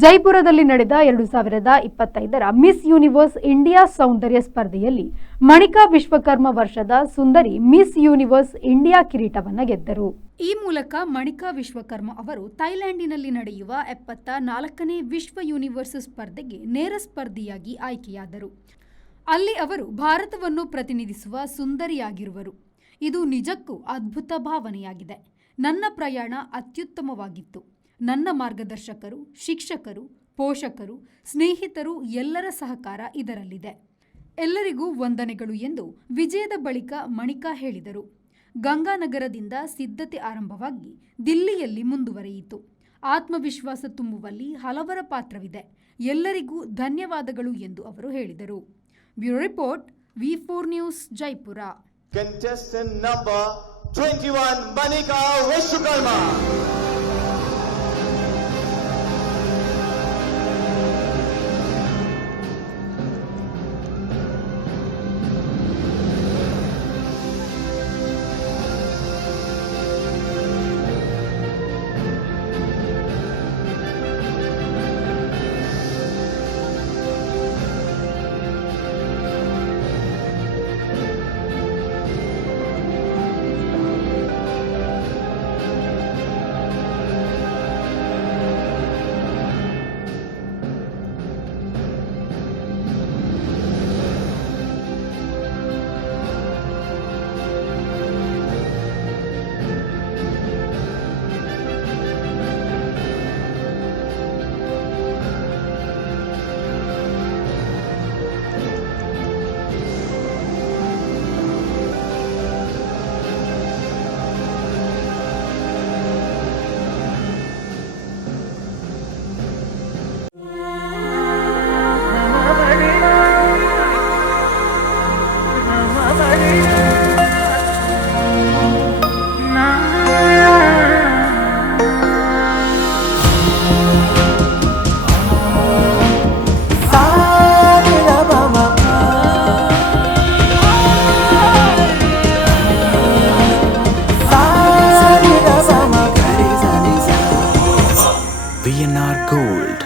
ಜೈಪುರದಲ್ಲಿ ನಡೆದ 2025ರ miss universe India ಸೌಂದರ್ಯ ಸ್ಪರ್ಧೆಯಲ್ಲಿ ಮಣಿಕಾ ವಿಶ್ವಕರ್ಮ ವರ್ಷದ ಸುಂದರಿ ಮಿಸ್ ಯೂನಿವರ್ಸ್ ಇಂಡಿಯಾ ಕಿರೀಟವನ್ನು ಗೆದ್ದರು. ಈ ಮೂಲಕ ಮಣಿಕಾ ವಿಶ್ವಕರ್ಮ ಅವರು ಥೈಲ್ಯಾಂಡಿನಲ್ಲಿ ನಡೆಯುವ 74ನೇ ವಿಶ್ವ ಯೂನಿವರ್ಸ್ ಸ್ಪರ್ಧೆಗೆ ನೇರ ಸ್ಪರ್ಧಿಯಾಗಿ ಆಯ್ಕೆಯಾದರು. ಅಲ್ಲಿ ಅವರು ಭಾರತವನ್ನು ಪ್ರತಿನಿಧಿಸುವ ಸುಂದರಿಯಾಗಿರುವರು. ಇದು ನಿಜಕ್ಕೂ ಅದ್ಭುತ ಭಾವನೆಯಾಗಿದೆ. ನನ್ನ ಪ್ರಯಾಣ ಅತ್ಯುತ್ತಮವಾಗಿತ್ತು. ನನ್ನ ಮಾರ್ಗದರ್ಶಕರು, ಶಿಕ್ಷಕರು, ಪೋಷಕರು, ಸ್ನೇಹಿತರು ಎಲ್ಲರ ಸಹಕಾರ ಇದರಲ್ಲಿದೆ. ಎಲ್ಲರಿಗೂ ವಂದನೆಗಳು ಎಂದು ವಿಜಯದ ಬಳಿಕ ಮಣಿಕಾ ಹೇಳಿದರು. ಗಂಗಾನಗರದಿಂದ ಸಿದ್ಧತೆ ಆರಂಭವಾಗಿ ದಿಲ್ಲಿಯಲ್ಲಿ ಮುಂದುವರಿಯಿತು. ಆತ್ಮವಿಶ್ವಾಸ ತುಂಬುವಲ್ಲಿ ಹಲವರ ಪಾತ್ರವಿದೆ. ಎಲ್ಲರಿಗೂ ಧನ್ಯವಾದಗಳು ಎಂದು ಅವರು ಹೇಳಿದರು. Bureau report, V4 news, Jaipur. Contestant number 21, Manika Vishwakarma. VNR Gold.